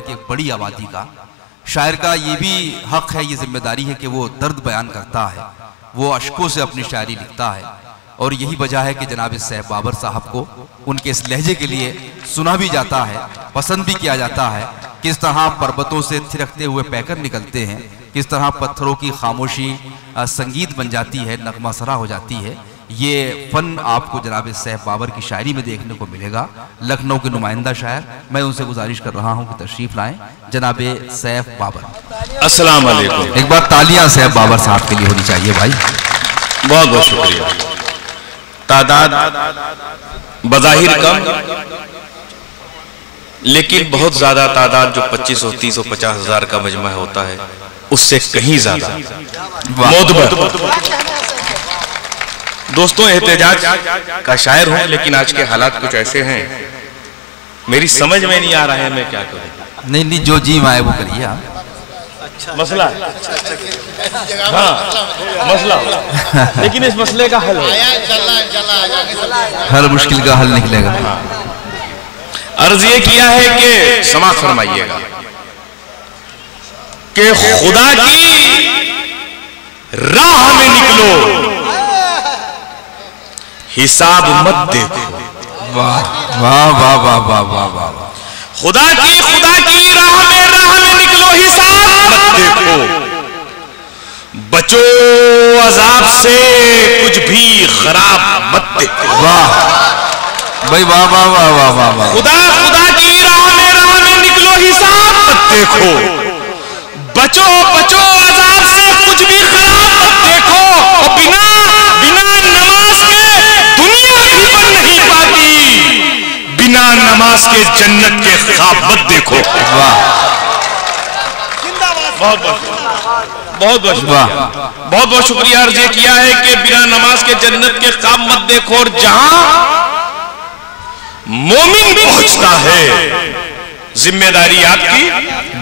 की एक बड़ी आबादी का शायर का ये भी हक है, ये जिम्मेदारी है कि वो दर्द बयान करता है, वो अश्कों से अपनी शायरी लिखता है। और यही वजह है कि जनाब सैफ बाबर साहब को उनके इस लहजे के लिए सुना भी जाता है, पसंद भी किया जाता है। किस तरह पर्वतों से थिरकते हुए पैकर निकलते हैं, किस तरह पत्थरों की खामोशी संगीत बन जाती है, नगमा सरा हो जाती है। ये फन आपको जनाब सैफ बाबर की शायरी में देखने को मिलेगा। लखनऊ के नुमाइंदा शायर, मैं उनसे गुजारिश कर रहा हूं कि तशरीफ लाएं जनाब सैफ बाबर। अस्सलाम वालेकुम। एक बार तालियां सैफ बाबर साहब के लिए होनी चाहिए भाई। बहुत बहुत शुक्रिया। तादाद बज़ाहिर कम, लेकिन बहुत ज्यादा तादाद जो 2500, 300, 50,000 का मजमा होता है उससे कहीं ज्यादा मोतबर। दोस्तों, एहतजाज का शायर हूं, लेकिन आज के हालात कुछ ऐसे हैं, मेरी समझ में नहीं आ रहा है मैं क्या करूं। नहीं नहीं, जो जी आए वो करिए आप। मसला हाँ मसला, लेकिन इस मसले का हल है, हर मुश्किल का हल निकलेगा। अर्ज ये किया है कि समाज फरमाइएगा कि खुदा की राह में निकलो, हिसाब मत देखो। वाह वाह वाह वाह वाह वाह वाह। खुदा की राह में निकलो, हिसाब मत देखो, बचो अजाब से कुछ भी खराब मत देखो। वाह भाई वाह वाह वाह वाह वाह वाह। खुदा की राह में निकलो, हिसाब मत देखो, बचो अजाब से कुछ भी खराब मत देखो। और बिना नमाज के दुनिया भी बन नहीं पाती, बिना नमाज के जन्नत के ख्वाब मत देखो। वाह बहुत शुक्रिया। अर्ज किया है कि बिना नमाज के जन्नत के ख्वाब मत देखो। और जहां मोमिन पहुंचता है, जिम्मेदारी आपकी,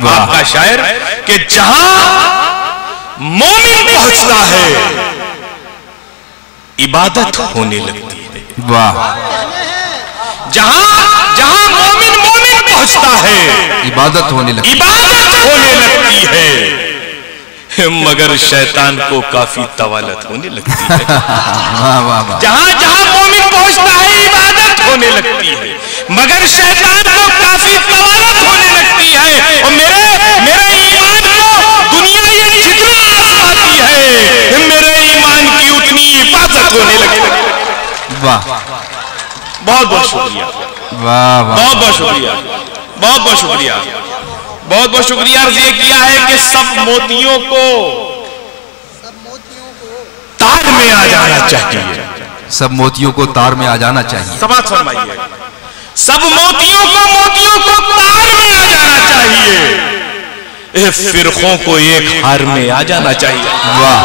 आपका शायर, कि जहां मोमिन पहुंचता है इबादत होने लगती है। वाह। जहां मोमिन पहुंचता है इबादत होने लगती है, मगर शैतान को काफी तवालत होने लगती है। जहां मोमिन पहुंचता है इबादत होने लगती है, मगर शैतान को काफी तवालत होने लगती है। और मेरे ईमान को दुनिया ये जितना आजमाती है, मेरे ईमान की उतनी हिफाजत होने लगती है। वाह, बहुत शुक्रिया। वाह वाह, बहुत शुक्रिया। बहुत शुक्रिया। अर्ज ये किया है कि सब मोतियों को तार में आ जाना चाहिए। सब मोतियों को तार में आ जाना चाहिए। समाज फरमाइए, सब मोतियों को तार में आ जाना चाहिए, फिरकों को एक हार में आ जाना चाहिए। वाह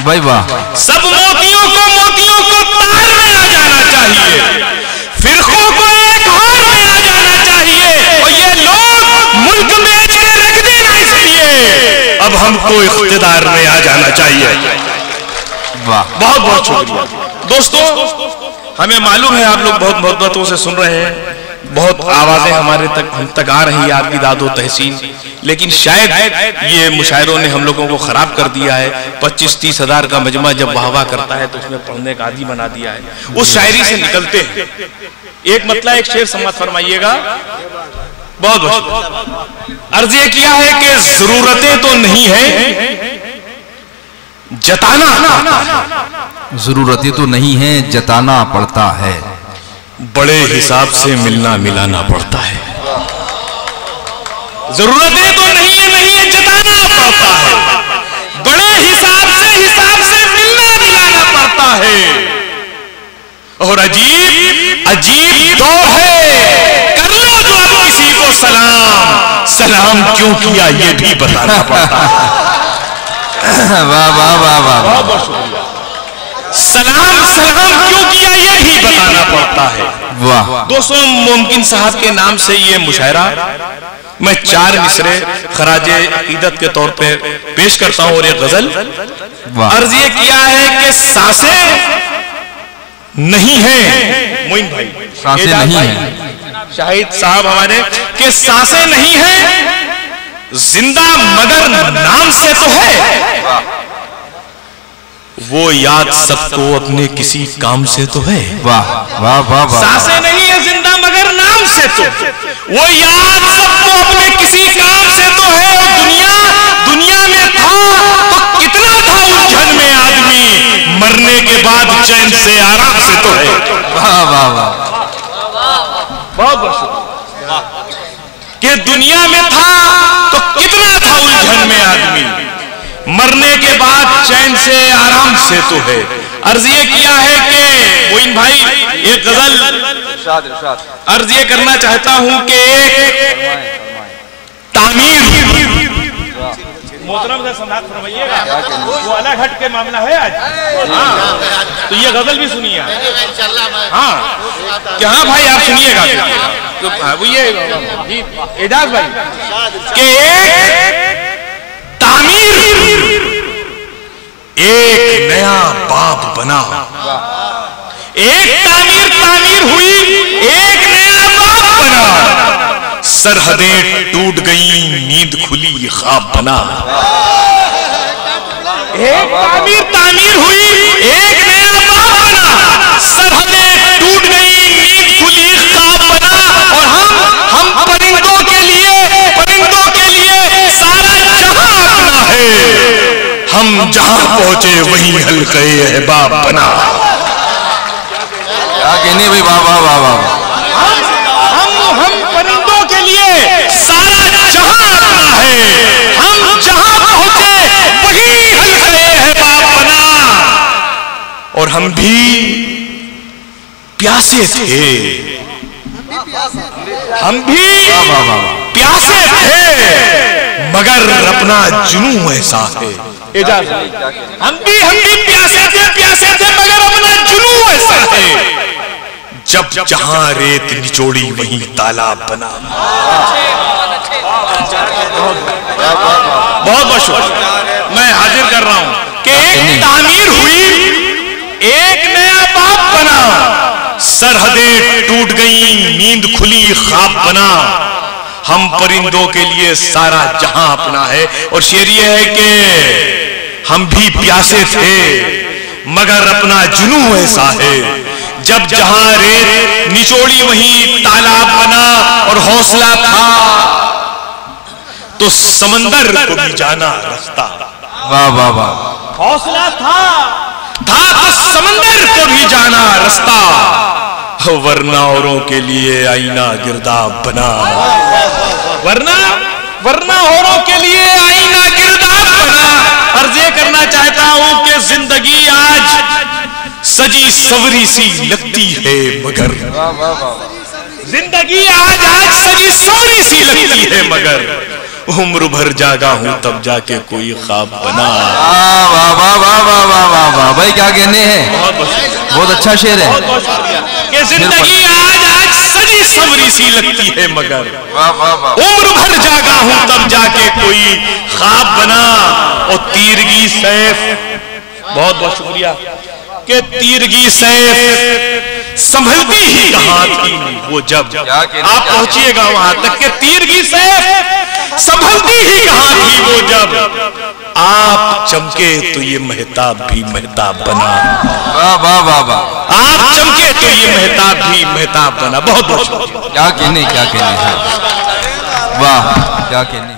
भाई वाह। सब मोतियों को तार में आ जाना चाहिए, फिरकों को एक हार में आ जाना चाहिए। और ये लोग मुल्क बेच के रख देना, इसलिए अब हमको इख्तिदार में आ जाना चाहिए। वाह, बहुत शुक्रिया। दोस्तों, हमें मालूम है आप लोग बहुत मोहब्बतों से सुन रहे हैं, बहुत आवाजें हम तक आ रही है आपकी दादो तहसीन, लेकिन शायद ये मुशायरों ने हम लोगों को खराब कर दिया है। 25-30 हजार का मजमा जब वाहवा करता है तो उसमें पढ़ने का आदी बना दिया है। उस शायरी से निकलते हैं एक मतलब एक शेर समाज फरमाइएगा। बहुत अर्ज ये किया है कि जरूरतें तो नहीं है, जताना, जरूरतें तो नहीं है, जताना पड़ता है। बड़े हिसाब से मिलना मिलाना पड़ता है। जरूरतें तो नहीं है, जताना पड़ता है। बड़े हिसाब से क्यों किया ये भी बताना पड़ता है। वाह वाह वाह वाह, बहुत बहुत शुक्रिया। सलाम सलाम क्यों किया ये भी बताना पड़ता है। वाह। दोस्तों, मुमकिन साहब के नाम से ये मुशायरा मैं 4 मिसरे खराजे अकीदत के तौर पे पेश करता हूं। और ये गजल अर्ज ये किया है कि सांसें नहीं है, मोइन भाई सांसें नहीं है, शाहिद साहब हमारे, कि सांसें नहीं है जिंदा मगर नाम से तो है, वो याद सबको अपने किसी काम से तो है। वाह वाह वाह वाह। सांसें नहीं है जिंदा मगर नाम से तो, वो याद सबको अपने किसी काम से तो है। और दुनिया में था तो कितना था उलझन में आदमी, मरने के बाद चैन से आराम से तो है। वाह वाह वाह, बहुत बहुत शुक्रिया। कि दुनिया में था तो कितना था उलझन में आदमी, मरने के बाद चैन से आराम से तो है। अर्ज ये किया है कि मोइन भाई एक गजल अर्ज ये करना चाहता हूं कि एक तामीर, मोहतरम से समाप्त फरमाइएगा, वो अलग हट के मामला है आज। हाँ, तो ये गजल भी सुनिए। हाँ क्या, हाँ भाई आप सुनिएगा। वो ये एजाज भाई के तामीर एक नया बाप बना, एक तामीर हुई एक नया बाप बना, सरहदें टूट गई नींद खुली ख्वाब बना। एक तामीर हुई एक नया बाप बना, सरहदें टूट गई नींद खुली ख्वाब बना। और हम परिंदों के लिए सारा जहां अपना है, हम जहां पहुंचे वहीं हल्के अहबाब बना। क्या कहने भाई, वाह वाह वाह वाह। हम परिंदों के लिए सारा जहां अपना है, हम जहां पहुंचे वहीं हल्के अहबाब बना। और हम भी प्यासे थे, हम भी प्यासे थे मगर अपना जुनून ऐसा है। हम भी प्यासे थे मगर अपना जुनून ऐसा है। जब जहां रेत निचोड़ी वहीं तालाब बना। बहुत बहुत शुक्रिया। मैं हाजिर कर रहा हूं कि एक तामीर हुई एक नया बाप बना, सरहदें टूट गई नींद खुली ख्वाब बना। हम परिंदों के लिए सारा जहां अपना है। और शेर ये है कि हम भी प्यासे थे मगर अपना जुनून ऐसा है। जब जहां रेत निचोड़ी वहीं तालाब बना। और हौसला था तो समंदर को भी जाना रास्ता। वाह वाह वाह। हौसला था तो समंदर को भी जाना रास्ता, वरना औरों के लिए आईना गिरदाब बना। वरना औरों के लिए आईना गिरदाब बना। अर्ज ये करना चाहता हूं कि जिंदगी आज सजी सवरी सी लगती है मगर, जिंदगी आज सजी सवरी सी लगती है मगर, उम्र भर जागा हूं तब जाके कोई ख्वाब बना। वाह वाह वाह वाह वाह वाह वाह भाई, क्या कहने हैं, बहुत अच्छा शेर है। कि जिंदगी आज सजी सवरी सी लगती है मगर, वाह वाह वाह, उम्र भर जागा हूं तब जाके कोई ख्वाब बना। और तीरगी सैफ, बहुत बहुत शुक्रिया, कि तीरगी सैफ संभलती ही कहां थी वो जब। आप पहुंचिएगा वहां तक कि तीरगी सैफ संभलती ही कहां थी वो जब, आप चमके तो ये मेहताब भी मेहताब बना। वाह वाह वाह वाह, आप चमके तो ये मेहताब भी मेहताब बना। बहुत बहुत क्या कहने, क्या कहने, वाह क्या कहने।